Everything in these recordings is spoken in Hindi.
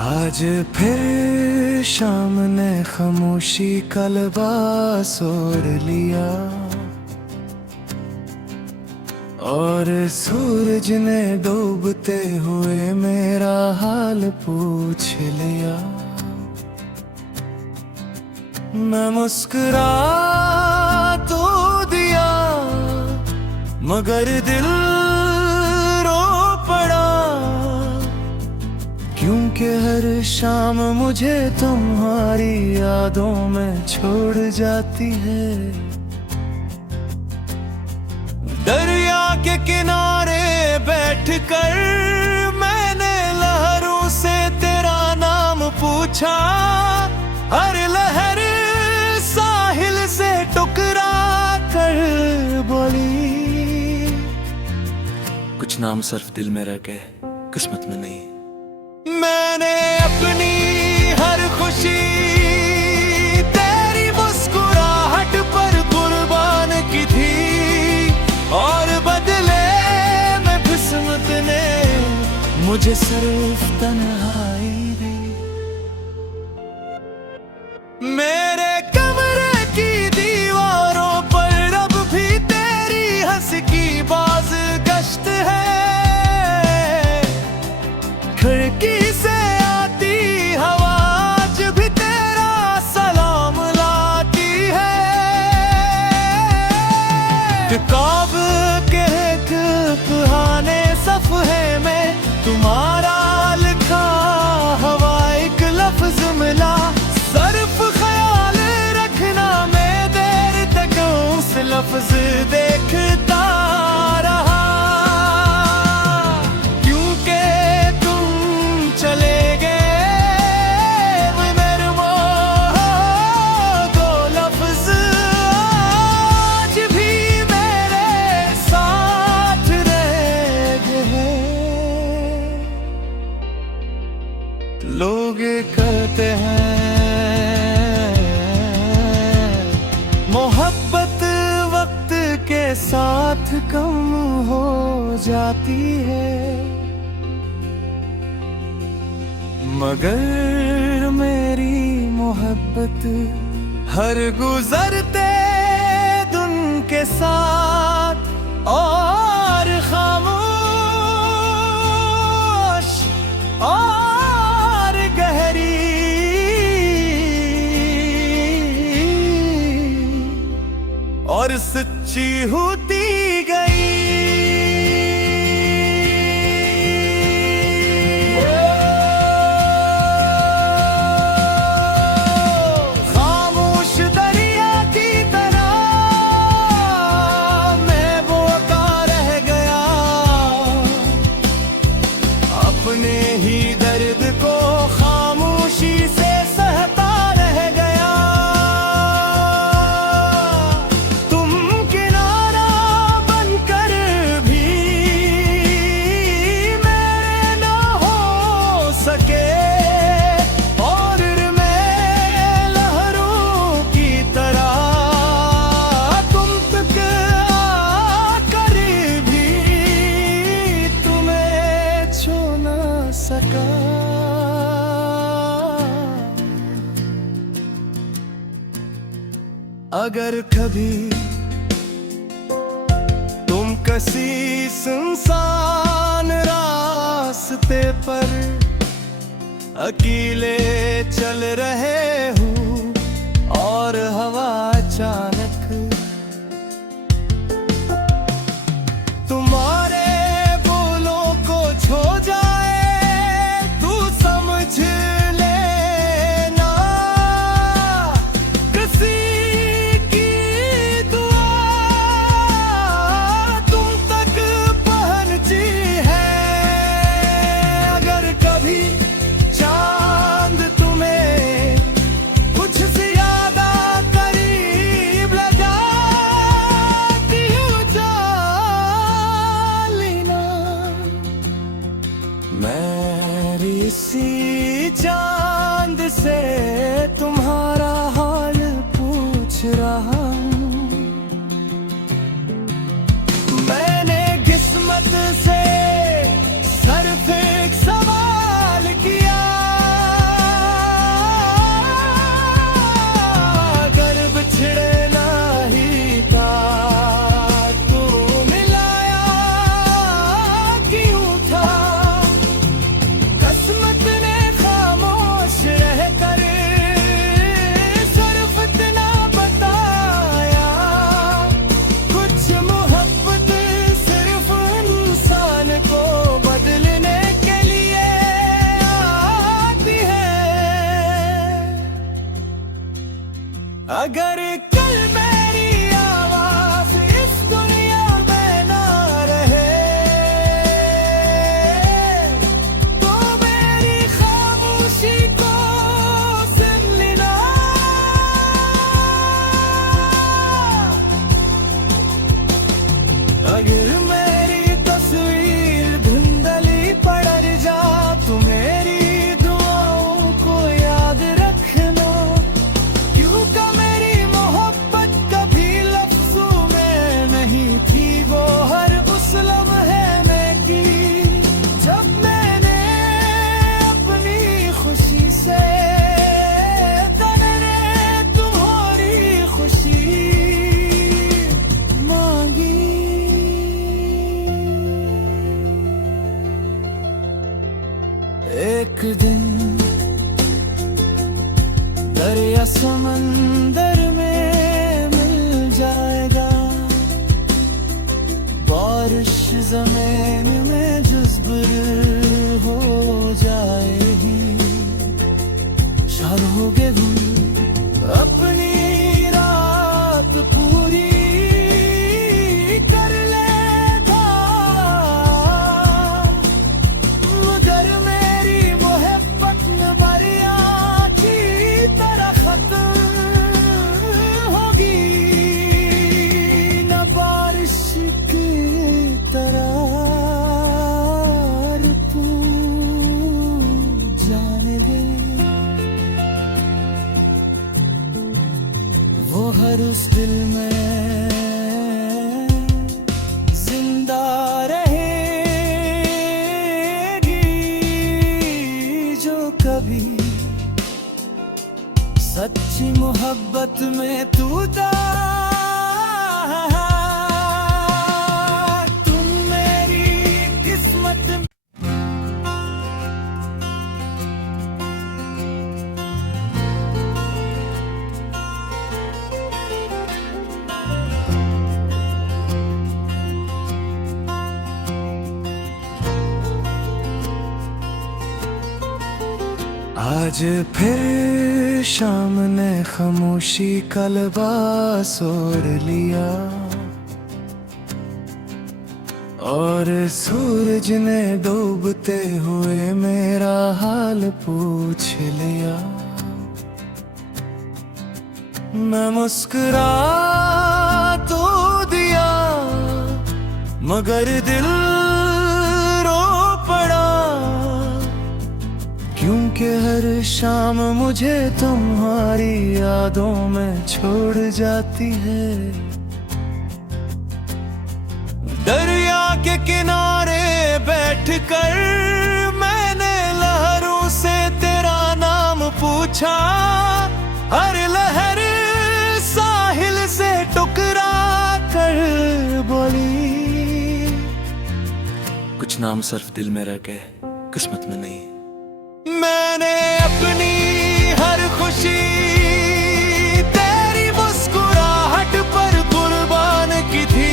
आज फिर शाम ने खामोशी का लिबास ओढ़ लिया और सूरज ने डूबते हुए मेरा हाल पूछ लिया। मैं मुस्कुरा तो दिया मगर दिल रो पड़ा, क्योंकि हर शाम मुझे तुम्हारी यादों में छोड़ जाती है। दरिया के किनारे बैठकर मैंने लहरों से तेरा नाम पूछा, हर लहर साहिल से टकरा कर बोली, कुछ नाम सिर्फ दिल में रह के किस्मत में नहीं। मैंने अपनी हर खुशी तेरी मुस्कुराहट पर कुर्बान की थी और बदले में किस्मत ने मुझे सिर्फ तन्हाई दी। मेरे कमरे की दीवारों पर अब भी तेरी हंस की बाज गश्त है, खिड़की से आती हवा आज भी तेरा सलाम लाती है। किताब के एक पुराने सफ़हे में तुम्हारा लिखा हवा एक लफ्ज मिला, सिर्फ ख्याल रखना मैं देर तक उस लफ्ज देखता रहा, क्योंकि तुम चले गए मेरे मोह दो लफ्ज आज भी मेरे साथ रह गए। लोग कहते हैं मोहब्बत वक्त के साथ कम हो जाती है, मगर मेरी मोहब्बत हर गुजरते दिन के साथ और खामोश और गहरी और सच्ची होती गई। खामोश दरिया की तरह मैं बोता रह गया, अपने ही दर्द को खामोशी से सहता रह गया। तुम किनारा बनकर भी मेरे ना हो सके और मैं लहरों की तरह तुम तक आकर भी तुम्हें छू ना सका। अगर कभी तुम किसी सुनसान रास्ते पर अकेले चल रहे हो और हवा अचानक तुम्हारे बोलों को छो जाए, तू समझ लेना किसी की दुआ तुम तक पहुंची है। अगर कभी चांद तुम्हें कुछ ज्यादा करीब लगा दियो जा लेना, मैं इसी चांद से तुम्हारा हाल पूछ रहा हूँ। मैंने किस्मत से सिर्फ एक सवाल किया, अगर कल मेरी आवाज इस दुनिया में ना रहे तो मेरी खामोशी को सुन लेना। अगर मेरी तस्वीर धुंधली पड़ जा तो मेरी दुआओं को याद रखना, क्योंकि मेरी मोहब्बत कभी लफ्जों में नहीं थी, वो हर उस लम्हे में की जब मैंने अपनी खुशी से तन्ने तुम्हारी खुशी मांगी। एक दिन दरिया समंदर में मिल जाएगा, बारिश जमीन में जज्बर हो जाएगी, शारोगे हुई अपनी रात पूरी कर लेगा, मगर मेरी मोहब्बत न बरिया की तरह खत्म होगी, न बारिश की तरह रुक जाने दे। वो हर उस दिल में जिंदा रहेगी जो कभी सच्ची मोहब्बत में तू तुम मेरी किस्मत में। आज फिर शाम ने खामोशी का लिबास ओढ़ लिया और सूरज ने डूबते हुए मेरा हाल पूछ लिया। मैं मुस्कुरा तो दिया मगर दिल रो पड़ा, क्योंकि हर शाम मुझे तुम्हारी यादों में छोड़ जाती है। दरिया के किनारे बैठकर मैंने लहरों से तेरा नाम पूछा, हर लहर साहिल से टकरा कर बोली, कुछ नाम सिर्फ दिल में रह गए, किस्मत में नहीं। मैंने अपनी हर खुशी तेरी मुस्कुराहट पर कुर्बान की थी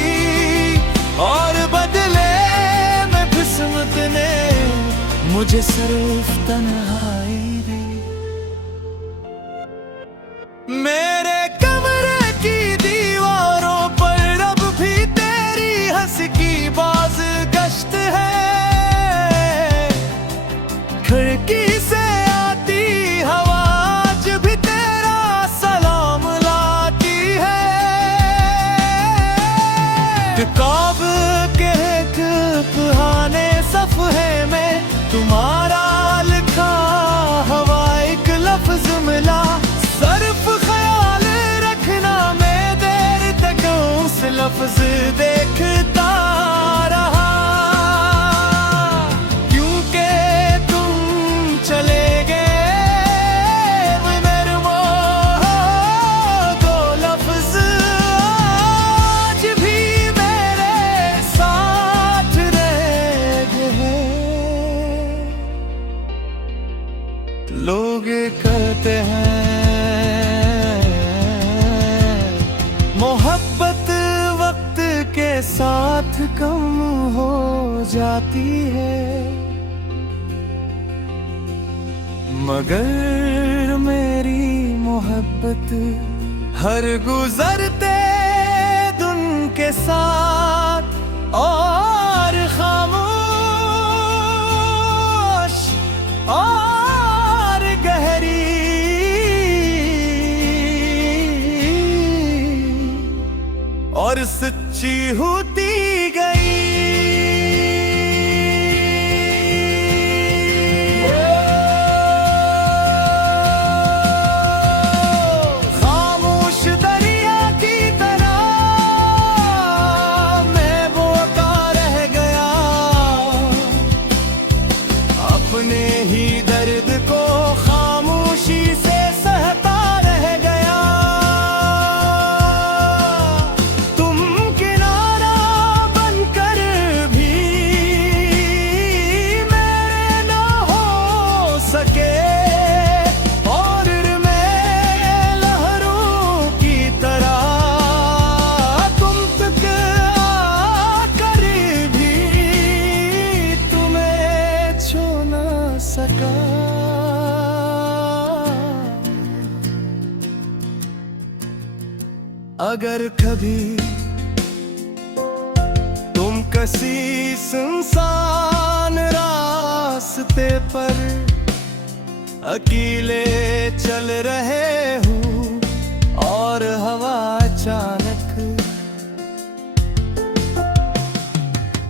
और बदले में किस्मत ने मुझे सिर्फ तन्हाई दी। मेरे कमरे की दीवारों पर अब भी तेरी हंस की बाज गश्त है, खिड़की से आती हवा आज भी तेरा सलाम लाती है। किताब के एक पुराने सफ़हे में तुम्हारा लिखा हवा एक लफ्ज मिला, सिर्फ ख्याल रखना मैं देर तक उस लफ्ज देखता रहा, लोग कहते हैं मोहब्बत वक्त के साथ कम हो जाती है, मगर मेरी मोहब्बत हर गुजरते दिन के साथ और खामोश और गहरी और सच्ची होती गई। अपने ही दर्द को खामोशी से सहता रह गया। तुम किनारा बनकर भी मेरे ना हो सके और मैं लहरों की तरह तुम तक आकर भी तुम्हें छू ना सका। अगर कभी तुम किसी सुनसान रास्ते पर अकेले चल रहे हो और हवा अचानक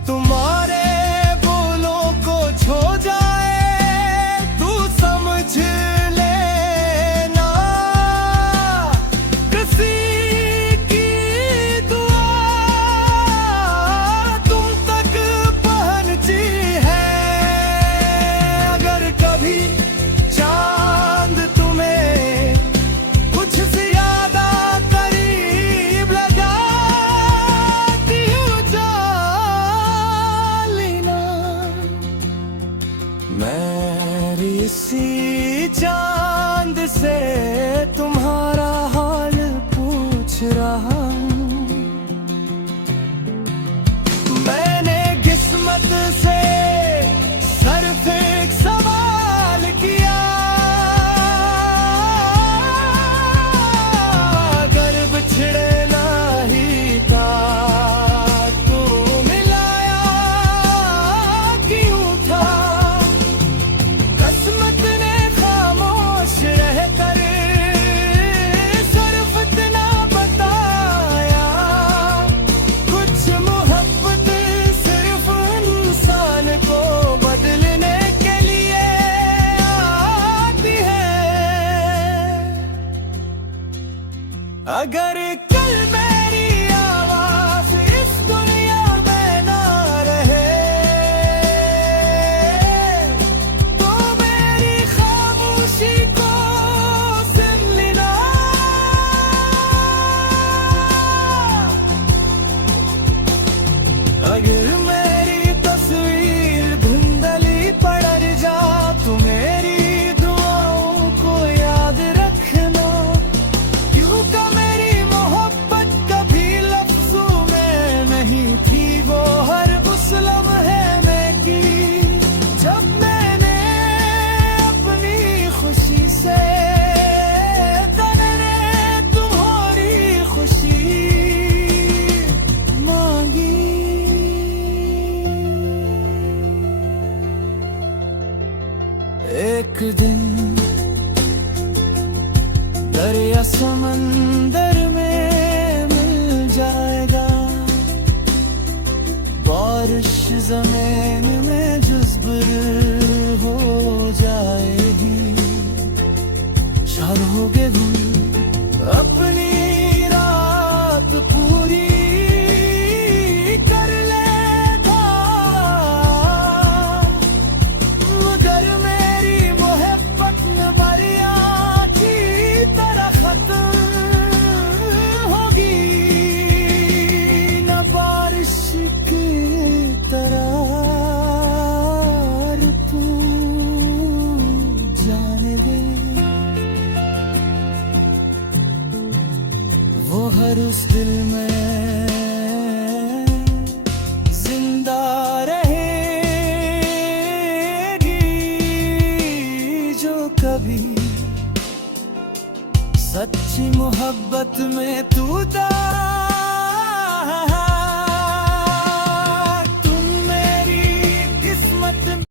तुम्हारे बोलों को छो जाए, तू समझ लेना किसी की दुआ तुम तक पहुंची है। अगर कभी चांद तुम्हें कुछ ज्यादा करीब लगा दियो जा लेना। मैं इसी चांद से तुम्हारा हाल पूछ रहा हूँ। मैंने किस्मत से सिर्फ एक सवाल किया, अगर बिछड़े नहीं था तो मिलाया क्यों था। किस्मत ने खामोश रहकर सिर्फ इतना बताया, कुछ मोहब्बत सिर्फ इंसान को बदलने के लिए आती है। अगर कल मेरी आवाज इस दुनिया में ना रहे तो मेरी खामोशी को सुन लेना। अगर मेरी तस्वीर धुंधली पड़ जा तो मेरी दुआओं को याद रखना, क्योंकि मेरी मोहब्बत कभी लफ्जों में नहीं थी, वो हर उस लम्हे में की जब मैंने अपनी खुशी से तन्ने तुम्हारी खुशी मांगी। एक दिन दरिया समंदर में मिल जाएगा, बारिश जमीन में जुज़्बर हो जाएगी। चाहोगे हुई अपनी रात पूरी कर लेगा, मगर मेरी मोहब्बत न बरिया की तरह खत्म होगी, न बारिश की तरह में तू